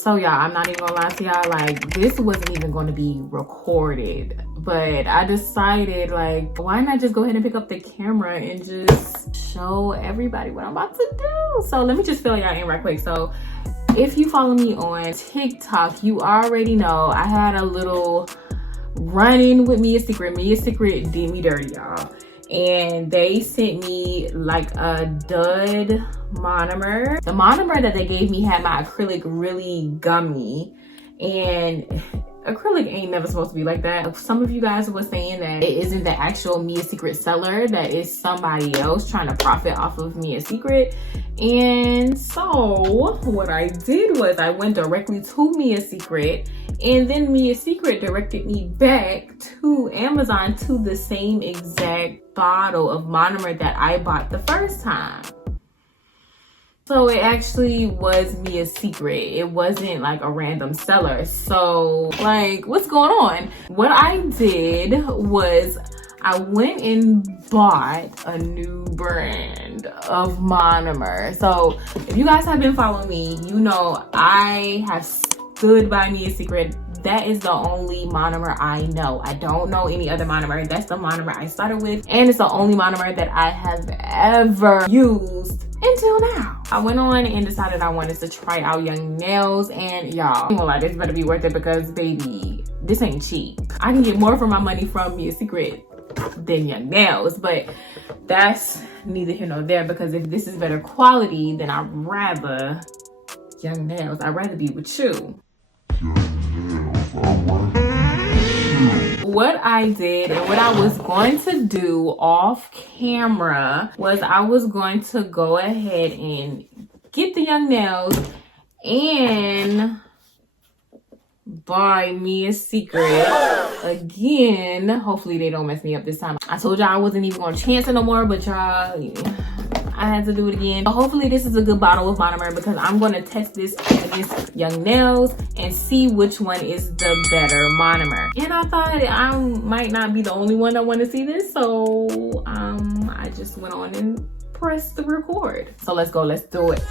So y'all, I'm not even gonna lie to y'all, like this wasn't even going to be recorded, but I decided like, why not just go ahead and pick up the camera and just show everybody what I'm about to do. So let me just fill y'all in right quick. So if you follow me on TikTok, you already know I had a little run-in with Mia Secret. Mia Secret did me dirty, y'all. And they sent me like a dud monomer. The monomer that they gave me had my acrylic really gummy, and acrylic ain't never supposed to be like that. Some of you guys were saying that it isn't the actual Mia Secret seller, that is somebody else trying to profit off of Mia Secret. And so what I did was I went directly to Mia Secret, and then Mia Secret directed me back to Amazon to the same exact bottle of monomer that I bought the first time. So it actually was Mia Secret. It wasn't like a random seller. So like, what's going on? What I did was I went and bought a new brand of monomer. So if you guys have been following me, you know I have stood by Mia Secret. That is the only monomer I know. I don't know any other monomer. That's the monomer I started with, and it's the only monomer that I have ever used until now. I went on and decided I wanted to try out Young Nails, and y'all, I'm gonna lie, this better be worth it because baby, this ain't cheap. I can get more for my money from Mia Secret than Young Nails, but that's neither here nor there, because if this is better quality, then I'd rather Young Nails. I'd rather be with you. What I did and what I was going to do off camera was I was going to go ahead and get the Young Nails and buy Mia Secret again. Hopefully they don't mess me up this time. I told y'all I wasn't even gonna chance it no more, but y'all, I had to do it again. But hopefully this is a good bottle of monomer, because I'm gonna test this against Young Nails and see which one is the better monomer. And I thought I might not be the only one that want to see this, so I just went on and pressed the record. So let's go, let's do it.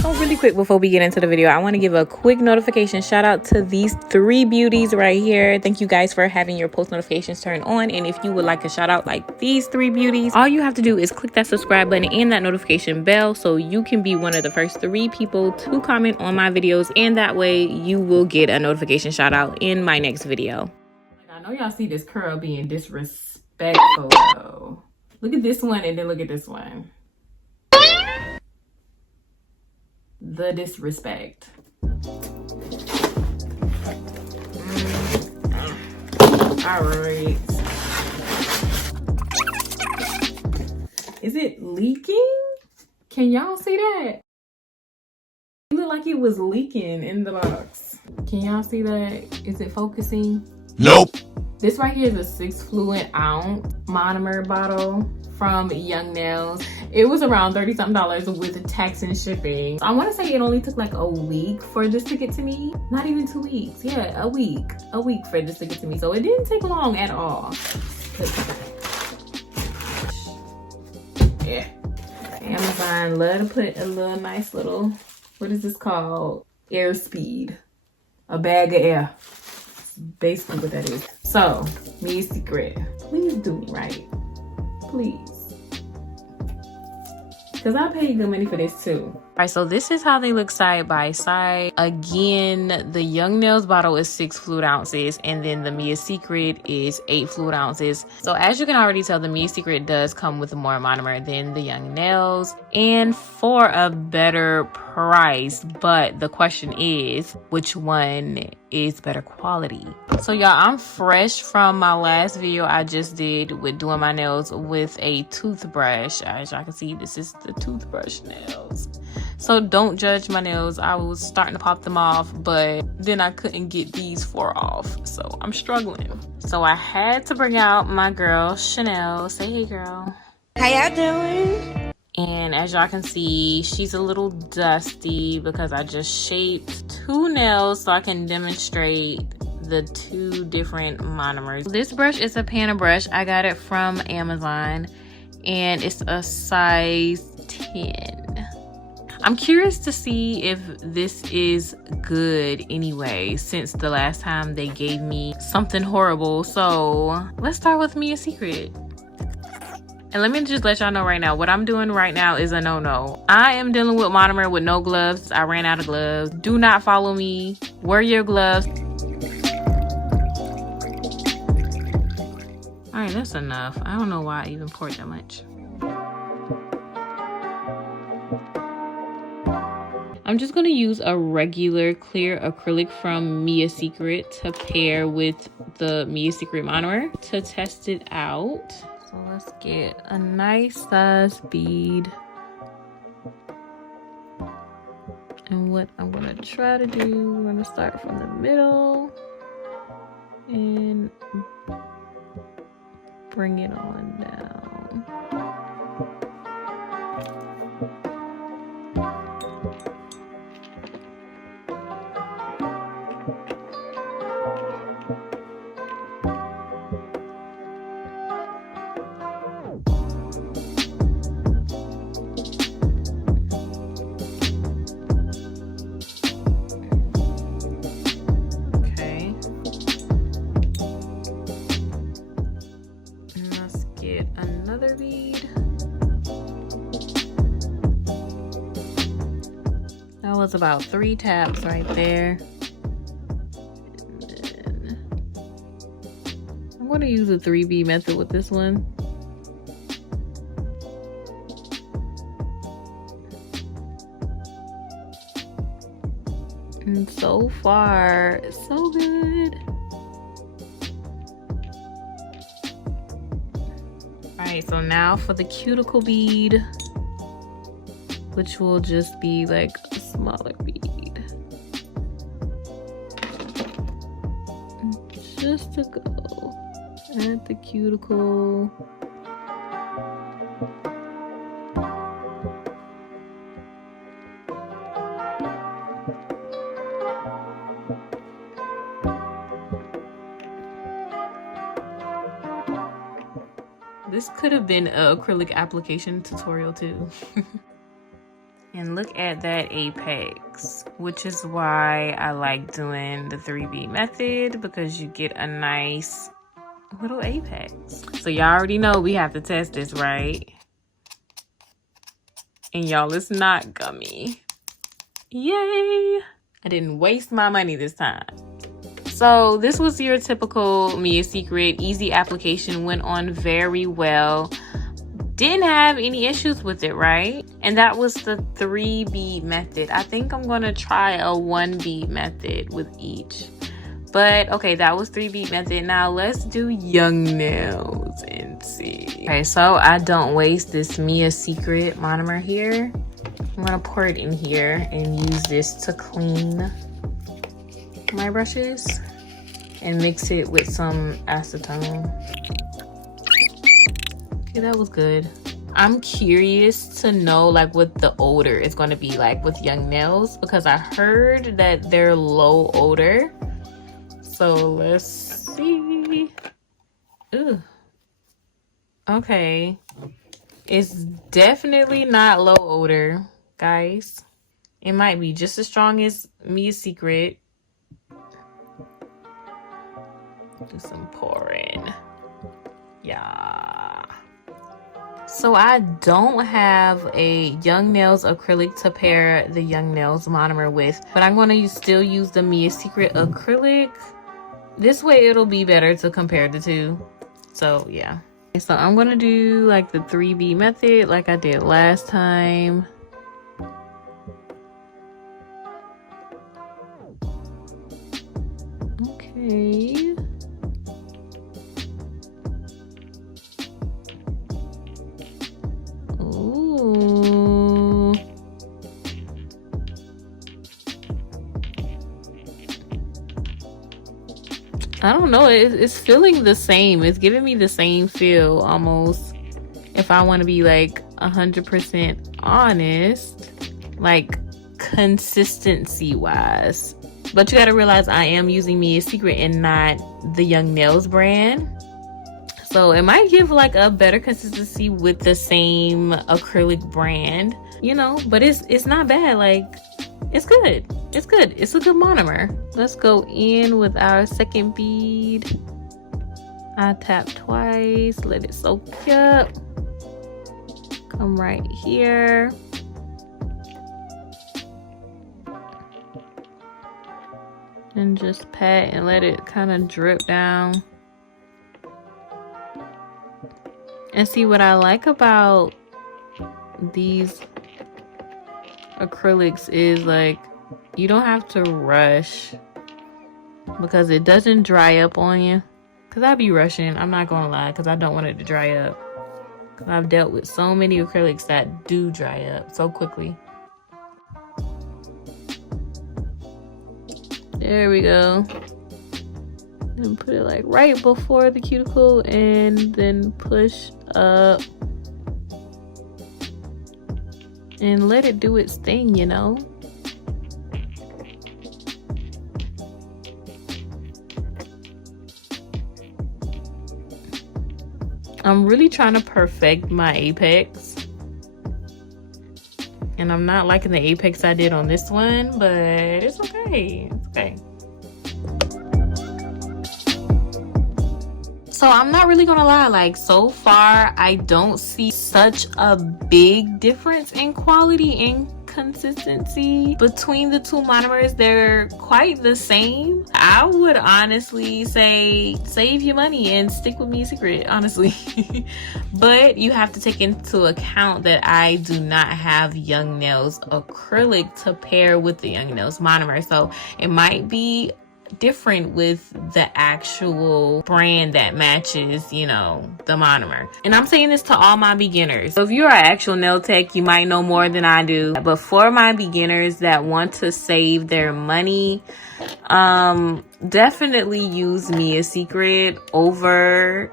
So really quick before we get into the video, I want to give a quick notification shout out to these 3 beauties right here. Thank you guys for having your post notifications turned on. And if you would like a shout out like these 3 beauties, all you have to do is click that subscribe button and that notification bell so you can be one of the first 3 people to comment on my videos, and that way you will get a notification shout out in my next video. I know y'all see this curl being disrespectful though. Look at this one and then look at this one. The disrespect. All right. Is it leaking? Can y'all see that? It looked like it was leaking in the box. Can y'all see that? Is it focusing? Nope. This right here is a 6 fluid ounce monomer bottle from Young Nails. It was around $30-something with tax and shipping. I want to say it only took like a week for this to get to me. Not even 2 weeks. Yeah, a week for this to get to me. So it didn't take long at all. Yeah. Amazon love to put a little nice little, what is this called? Air speed. A bag of air. That's basically what that is. So, Mia Secret, please do me right. Please. Because I paid good money for this too. All right, so this is how they look side by side. Again, the Young Nails bottle is 6 fluid ounces, and then the Mia Secret is 8 fluid ounces. So as you can already tell, the Mia Secret does come with more monomer than the Young Nails, and for a better price. But the question is, which one is better quality? So y'all, I'm fresh from my last video I just did with doing my nails with a toothbrush. As y'all can see, this is the toothbrush nails. So don't judge my nails. I was starting to pop them off, but then I couldn't get these 4 off. So I'm struggling. So I had to bring out my girl, Chanel. Say hey, girl. How y'all doing? And as y'all can see, she's a little dusty because I just shaped 2 nails so I can demonstrate the 2 different monomers. This brush is a Pana brush. I got it from Amazon and it's a size 10. I'm curious to see if this is good anyway, since the last time they gave me something horrible. So let's start with Mia's Secret. And let me just let y'all know right now, what I'm doing right now is a no-no. I am dealing with monomer with no gloves. I ran out of gloves. Do not follow me. Wear your gloves. All right, that's enough. I don't know why I even poured that much. I'm just gonna use a regular clear acrylic from Mia's Secret to pair with the Mia's Secret monomer to test it out. So let's get a nice size bead. And what I'm gonna try to do, we're gonna start from the middle and bring it on down. Another bead. That was about 3 taps right there. And then I'm going to use a 3 bead method with this one. And so far, so good. Alright, so now for the cuticle bead, which will just be like a smaller bead. Just to go at the cuticle. This could have been an acrylic application tutorial too. And look at that apex, which is why I like doing the 3 bead method, because you get a nice little apex. So y'all already know we have to test this, right? And y'all, it's not gummy. Yay! I didn't waste my money this time. So this was your typical Mia's Secret easy application, went on very well. Didn't have any issues with it, right? And that was the 3 bead method. I think I'm gonna try a 1 bead method with each. But okay, that was 3 bead method. Now let's do young nails and see. Okay, so I don't waste this Mia's Secret monomer here. I'm gonna pour it in here and use this to clean my brushes and mix it with some acetone. Okay, that was good. I'm curious to know like what the odor is going to be like with young nails, because I heard that they're low odor. So let's see. Ooh. Okay, it's definitely not low odor, guys. It might be just as strong as Mia's Secret. Do some pouring. Yeah. So I don't have a Young Nails acrylic to pair the Young Nails monomer with, but I'm going to still use the Mia's Secret acrylic. This way it'll be better to compare the two. So yeah. So I'm going to do like the 3 bead method like I did last time. Okay. Ooh. I don't know, it's feeling the same. It's giving me the same feel almost. If I want to be like 100% honest, like consistency wise. But you gotta realize I am using Mia's Secret and not the Young Nails brand. So it might give like a better consistency with the same acrylic brand. you know, but it's not bad. Like, it's good. It's good. It's a good monomer. Let's go in with our second bead. I tap twice, let it soak up. Come right here. And just pat and let it kind of drip down. And see, what I like about these acrylics is like, you don't have to rush because it doesn't dry up on you. Because I be rushing, I'm not gonna lie, because I don't want it to dry up. Because I've dealt with so many acrylics that do dry up so quickly. There we go. And put it like right before the cuticle and then push up. And let it do its thing, you know? I'm really trying to perfect my apex. And I'm not liking the apex I did on this one, but it's okay. It's okay. So I'm not really gonna lie, like so far I don't see such a big difference in quality and consistency between the two monomers. They're quite the same. I would honestly say save your money and stick with Me Secret, honestly. But you have to take into account that I do not have Young Nails acrylic to pair with the Young Nails monomer, so it might be different with the actual brand that matches, you know, the monomer. And I'm saying this to all my beginners. So if you're an actual nail tech, you might know more than I do. But for my beginners that want to save their money, definitely use Me Secret over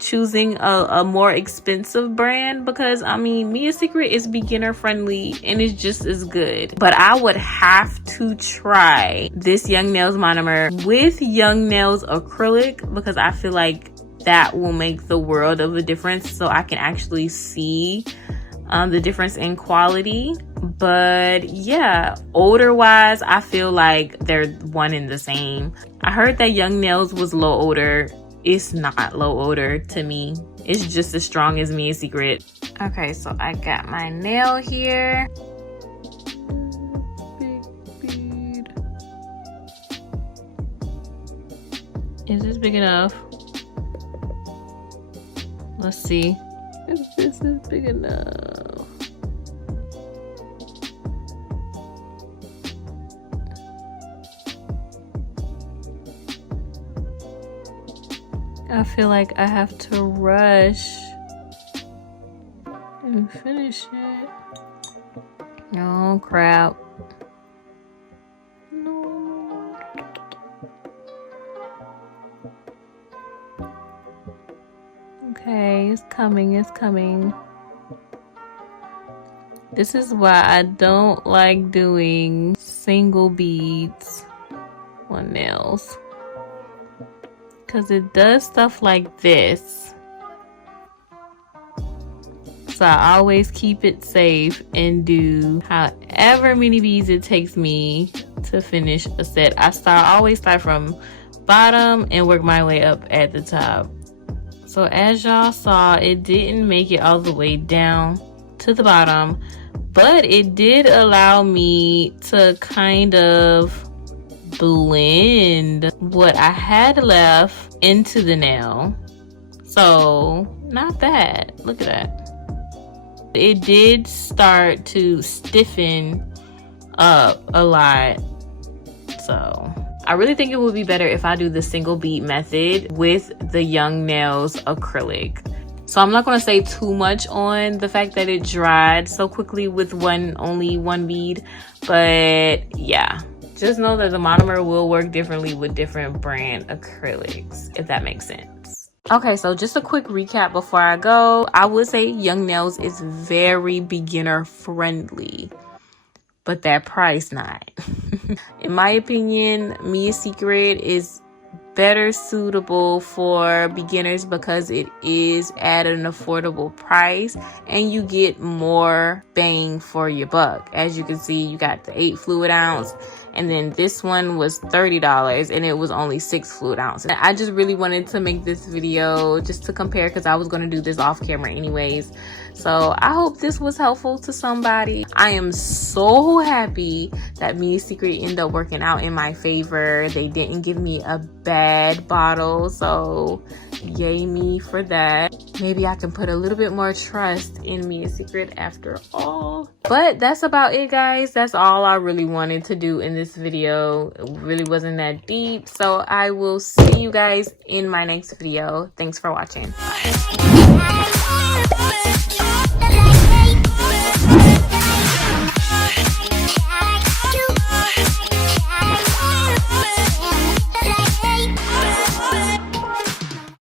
choosing a more expensive brand, because I mean, Me Secret is beginner friendly and it's just as good. But I would have to try this Young Nails monomer with Young Nails acrylic, because I feel like that will make the world of a difference, so I can actually see the difference in quality. But yeah, odor wise, I feel like they're one and the same. I heard that Young Nails was low odor. It's not low odor to me. It's just as strong as Me Secret. Okay, so I got my nail here. Big bead. Is this big enough? Let's see if this is big enough. I feel like I have to rush and finish it. Oh crap. No. Okay, it's coming, it's coming. This is why I don't like doing single beads on nails, because it does stuff like this. So I always keep it safe and do however many beads it takes me to finish a set. I always start from bottom and work my way up at the top. So as y'all saw, it didn't make it all the way down to the bottom, but it did allow me to kind of blend what I had left into the nail. So not bad. Look at that. It did start to stiffen up a lot. So I really think it would be better if I do the single bead method with the Young Nails acrylic. So I'm not going to say too much on the fact that it dried so quickly with only one bead, but yeah, just know that the monomer will work differently with different brand acrylics, if that makes sense. Okay, so just a quick recap before I go. I would say Young Nails is very beginner friendly, but that price not. In my opinion, Me Secret is better suitable for beginners because it is at an affordable price and you get more bang for your buck. As you can see, you got the 8 fluid ounce, and then this one was $30 and it was only 6 fluid ounce. And I just really wanted to make this video just to compare because I was going to do this off camera anyways. So I hope this was helpful to somebody. I am so happy that Mia's Secret ended up working out in my favor. They didn't give me a bad bottle, so yay me for that. Maybe I can put a little bit more trust in Mia's Secret after all. But that's about it, guys. That's all I really wanted to do in this video. It really wasn't that deep. So I will see you guys in my next video. Thanks for watching.